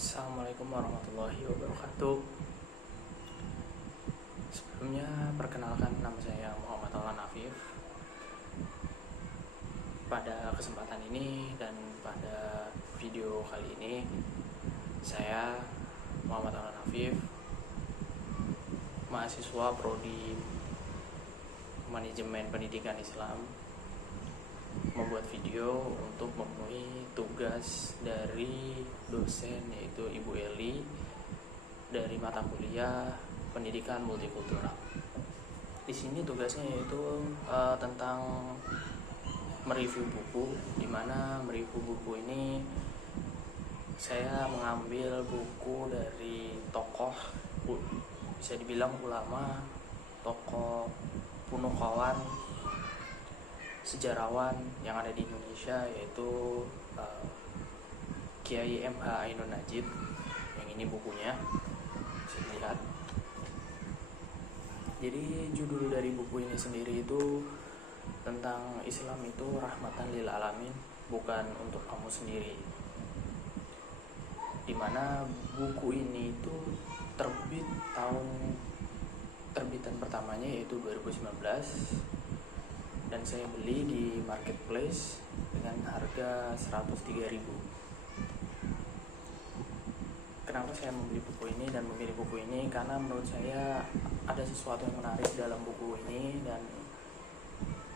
Assalamualaikum warahmatullahi wabarakatuh. Sebelumnya perkenalkan, nama saya Muhammad Aulan Afif. Pada kesempatan ini dan pada video kali ini, saya Muhammad Aulan Afif, mahasiswa Prodi Manajemen Pendidikan Islam, membuat video untuk memenuhi tugas dari dosen, yaitu Ibu Eli, dari mata kuliah Pendidikan Multikultural. Di sini tugasnya yaitu tentang mereview buku, di mana mereview buku ini saya mengambil buku dari tokoh, bisa dibilang ulama, tokoh Punukawan, sejarawan yang ada di Indonesia, yaitu Kiai MH Ainun Najib. Yang ini bukunya bisa dilihat. Jadi judul dari buku ini sendiri itu tentang Islam itu rahmatan lil alamin, bukan untuk kamu sendiri. Dimana buku ini itu terbit terbitan pertamanya yaitu 2019, dan saya beli di marketplace dengan harga 103.000. Kenapa saya membeli buku ini dan memilih buku ini? Karena menurut saya ada sesuatu yang menarik dalam buku ini, dan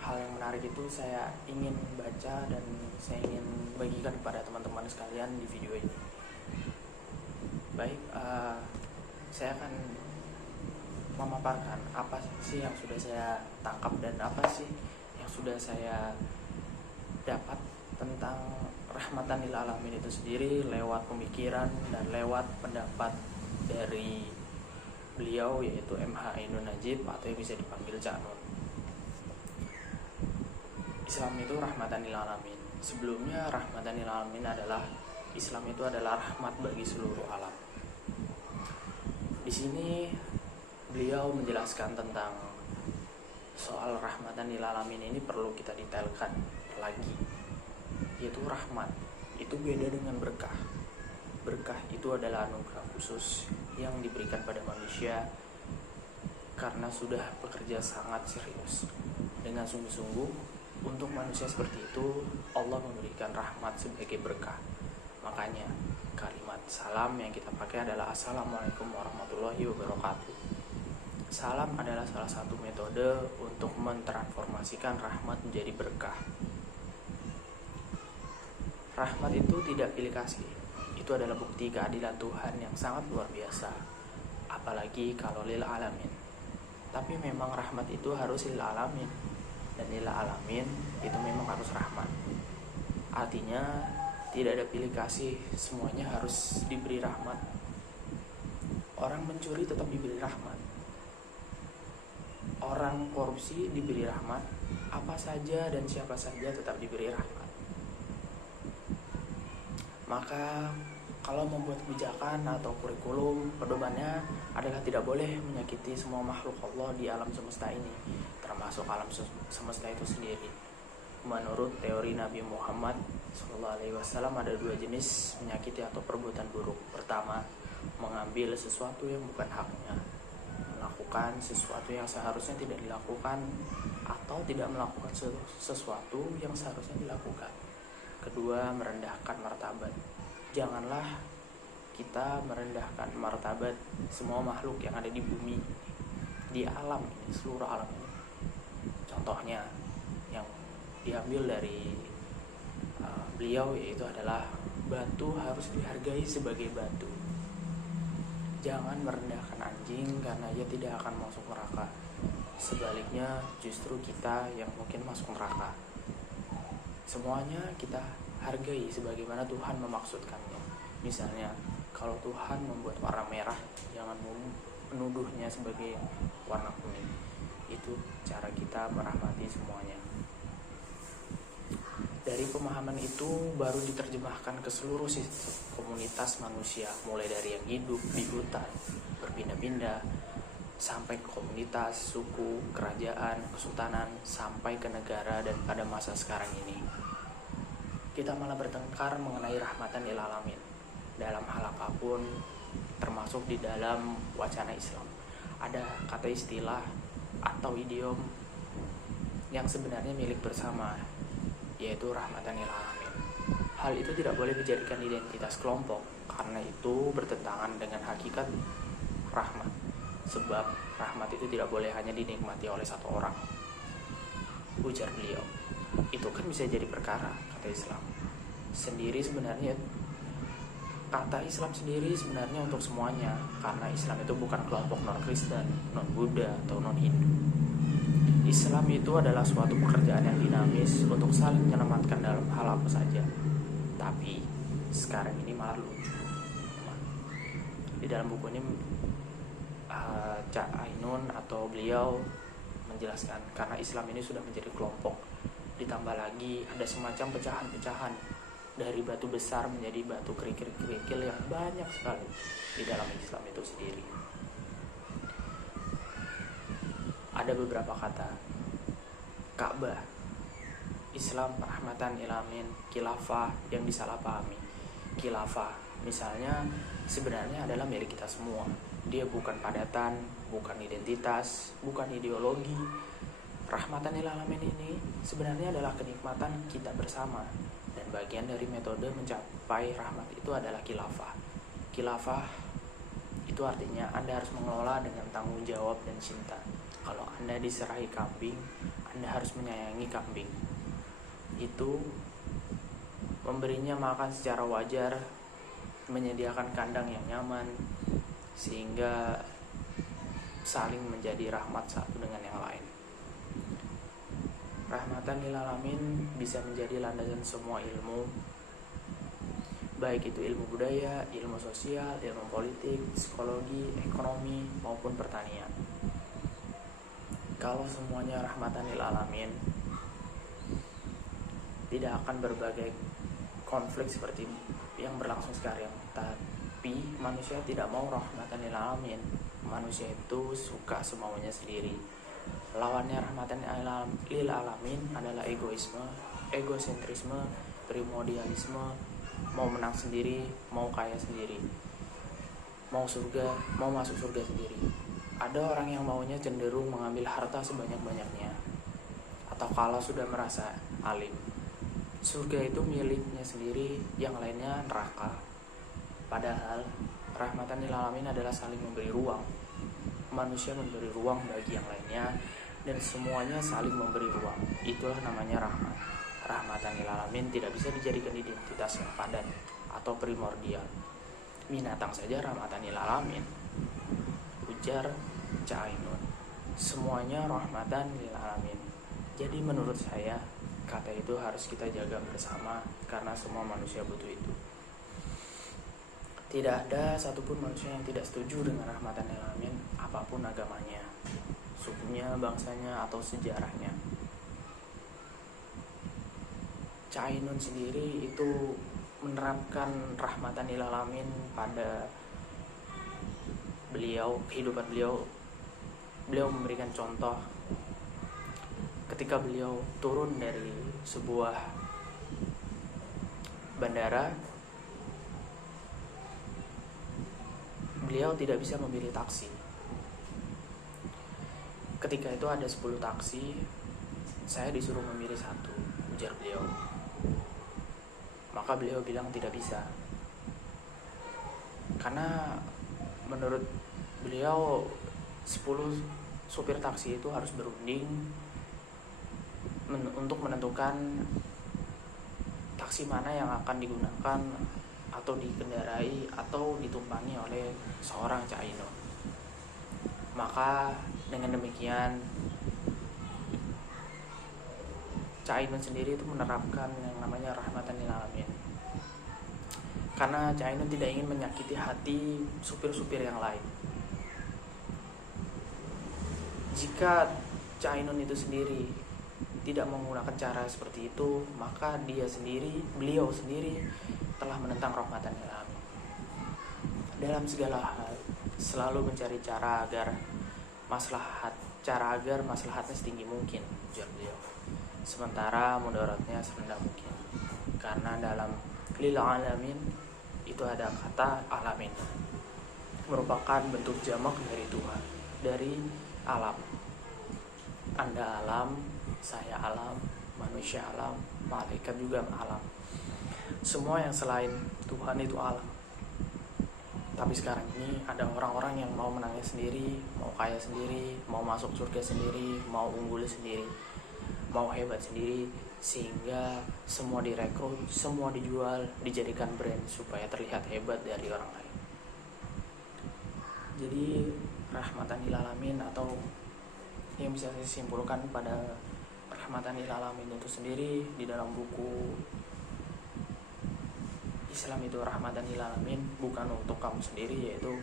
hal yang menarik itu saya ingin baca dan saya ingin bagikan kepada teman-teman sekalian di video ini. Baik, saya akan memaparkan apa sih yang sudah saya tangkap dan apa sih yang sudah saya dapat tentang rahmatan lil alamin itu sendiri lewat pemikiran dan lewat pendapat dari beliau, yaitu MH Ainun Najib atau yang bisa dipanggil Cak Nun. Islam itu rahmatan lil alamin. Sebelumnya rahmatan lil alamin adalah Islam itu adalah rahmat bagi seluruh alam. Di sini beliau menjelaskan tentang soal rahmatan lil alamin ini perlu kita detailkan lagi, yaitu rahmat itu beda dengan berkah. Berkah itu adalah anugerah khusus yang diberikan pada manusia karena sudah bekerja sangat serius dengan sungguh-sungguh untuk manusia seperti itu. Allah memberikan rahmat sebagai berkah. Makanya kalimat salam yang kita pakai adalah Assalamualaikum warahmatullahi wabarakatuh. Salam adalah salah satu metode untuk mentransformasikan rahmat menjadi berkah. Rahmat itu tidak pilih kasih. Itu adalah bukti keadilan Tuhan yang sangat luar biasa. Apalagi kalau lil alamin. Tapi memang rahmat itu harus lil alamin. Dan lil alamin itu memang harus rahmat. Artinya tidak ada pilih kasih, semuanya harus diberi rahmat. Orang mencuri tetap diberi rahmat. Orang korupsi diberi rahmat. Apa saja dan siapa saja tetap diberi rahmat. Maka kalau membuat kebijakan atau kurikulum, pedomannya adalah tidak boleh menyakiti semua makhluk Allah di alam semesta ini, termasuk alam semesta itu sendiri. Menurut teori Nabi Muhammad SAW ada dua jenis menyakiti atau perbuatan buruk. Pertama, mengambil sesuatu yang bukan haknya, melakukan sesuatu yang seharusnya tidak dilakukan, atau tidak melakukan sesuatu yang seharusnya dilakukan. Kedua, merendahkan martabat. Janganlah kita merendahkan martabat semua makhluk yang ada di bumi, di alam ini, seluruh alam ini. Contohnya yang diambil dari beliau yaitu adalah batu harus dihargai sebagai batu. Jangan merendahkan anjing karena ia tidak akan masuk neraka. Sebaliknya justru kita yang mungkin masuk neraka. Semuanya kita hargai sebagaimana Tuhan memaksudkannya. Misalnya kalau Tuhan membuat warna merah, jangan menuduhnya sebagai warna kuning. Itu cara kita merahmati semuanya. Dari pemahaman itu baru diterjemahkan ke seluruh komunitas manusia, mulai dari yang hidup di hutan berpindah-pindah sampai ke komunitas, suku, kerajaan, kesultanan, sampai ke negara, dan pada masa sekarang ini kita malah bertengkar mengenai rahmatan lil alamin. dalam hal apapun, termasuk di dalam wacana Islam. Ada kata istilah atau idiom yang sebenarnya milik bersama, yaitu rahmatan lil alamin. Hal itu tidak boleh dijadikan identitas kelompok, karena itu bertentangan dengan hakikat rahmat. Sebab rahmat itu tidak boleh hanya dinikmati oleh satu orang. Ujar beliau, itu kan bisa jadi perkara, kata Islam sendiri sebenarnya. Kata Islam sendiri sebenarnya untuk semuanya, karena Islam itu bukan kelompok non-Kristen, non-Buddha, atau non-Hindu. Islam itu adalah suatu pekerjaan yang dinamis untuk saling menyelamatkan dalam hal apa saja. Tapi sekarang ini malah lucu. Di dalam buku ini Cak Ainun atau beliau menjelaskan, karena Islam ini sudah menjadi kelompok, ditambah lagi ada semacam pecahan-pecahan dari batu besar menjadi batu kerikil-kerikil yang banyak sekali di dalam Islam itu sendiri. Ada beberapa kata: Ka'bah, Islam rahmatan lil alamin, khilafah yang disalahpahami. Khilafah misalnya sebenarnya adalah milik kita semua. Dia bukan padatan, bukan identitas, bukan ideologi. Rahmatan lil alamin ini sebenarnya adalah kenikmatan kita bersama, dan bagian dari metode mencapai rahmat itu adalah khilafah. Khilafah itu artinya Anda harus mengelola dengan tanggung jawab dan cinta. Kalau Anda diserahi kambing, Anda harus menyayangi kambing. Itu memberinya makan secara wajar, menyediakan kandang yang nyaman, sehingga saling menjadi rahmat satu dengan yang lain. Rahmatan lil alamin bisa menjadi landasan semua ilmu, baik itu ilmu budaya, ilmu sosial, ilmu politik, psikologi, ekonomi, maupun pertanian. Kalau semuanya rahmatan lil alamin, tidak akan berbagai konflik seperti yang berlangsung sekarang. Tapi manusia tidak mau rahmatan lil alamin. Manusia itu suka semaunya sendiri. Lawannya rahmatan lil alamin adalah egoisme, egosentrisme, primordialisme, mau menang sendiri, mau kaya sendiri, mau surga, mau masuk surga sendiri. Ada orang yang maunya cenderung mengambil harta sebanyak-banyaknya, atau kalau sudah merasa alim, surga itu miliknya sendiri, yang lainnya neraka. Padahal rahmatan lil alamin adalah saling memberi ruang. Manusia memberi ruang bagi yang lainnya, dan semuanya saling memberi ruang. Itulah namanya rahmat. Rahmatan lil alamin tidak bisa dijadikan identitas yang padat atau primordial. Binatang saja rahmatan lil alamin, ujar Cak Ainun. Semuanya rahmatan lil alamin. Jadi menurut saya, kata itu harus kita jaga bersama, karena semua manusia butuh itu. Tidak ada satupun manusia yang tidak setuju dengan rahmatan lil alamin, apapun agamanya, sukunya, bangsanya, atau sejarahnya. Cak Ainun sendiri itu menerapkan rahmatan lil alamin pada beliau, kehidupan beliau. Beliau memberikan contoh ketika beliau turun dari sebuah bandara. Beliau tidak bisa memilih taksi. Ketika itu ada 10 taksi, saya disuruh memilih satu, ujar beliau. Maka beliau bilang tidak bisa, karena menurut beliau 10 supir taksi itu harus berunding untuk menentukan taksi mana yang akan digunakan atau dikendarai atau ditumpangi oleh seorang Cak Ainun. Maka dengan demikian Cak Ainun sendiri itu menerapkan yang namanya rahmatan lil alamin, karena Cak Ainun tidak ingin menyakiti hati supir-supir yang lain. Jika Cak Ainun itu sendiri tidak menggunakan cara seperti itu, maka beliau sendiri telah menentang rahmatan lil alamin. Dalam segala hal selalu mencari cara agar maslahatnya setinggi mungkin, ujar beliau. Sementara mudaratnya serendah mungkin. Karena dalam lil alamin itu ada kata alamin, merupakan bentuk jamak dari Tuhan, dari alam. Anda alam, saya alam, manusia alam, malaikat juga alam. Semua yang selain Tuhan itu alam. Tapi sekarang ini ada orang-orang yang mau menangis sendiri, mau kaya sendiri, mau masuk surga sendiri, mau unggul sendiri, mau hebat sendiri, sehingga semua direkrut, semua dijual, dijadikan brand supaya terlihat hebat dari orang lain. Jadi rahmatan lil alamin, atau yang bisa saya simpulkan pada rahmatan lil alamin itu sendiri di dalam buku Islam itu rahmatan lil alamin bukan untuk kamu sendiri, yaitu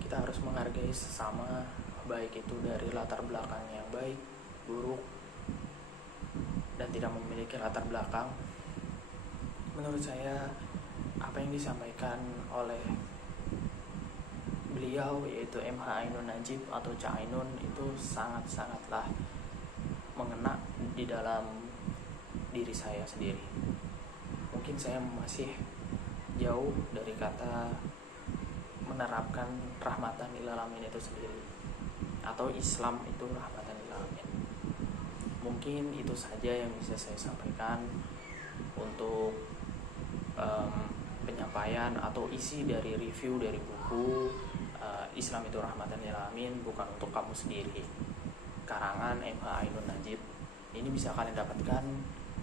kita harus menghargai sesama, baik itu dari latar belakang yang baik, buruk, dan tidak memiliki latar belakang. Menurut saya apa yang disampaikan oleh beliau, yaitu MH Ainun Najib atau Cak Ainun, itu sangat-sangatlah mengena di dalam diri saya sendiri. Mungkin saya masih jauh dari kata menerapkan rahmatan lil alamin itu sendiri, atau Islam itu rahmatan lil alamin. Mungkin itu saja yang bisa saya sampaikan untuk penyampaian atau isi dari review dari buku Islam itu rahmatan lil alamin bukan untuk kamu sendiri, karangan MH Ainun Najib. Ini bisa kalian dapatkan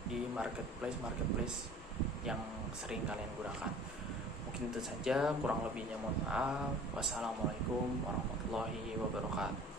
di marketplace yang sering kalian gunakan. Mungkin itu saja, kurang lebihnya mohon maaf. Wassalamualaikum warahmatullahi wabarakatuh.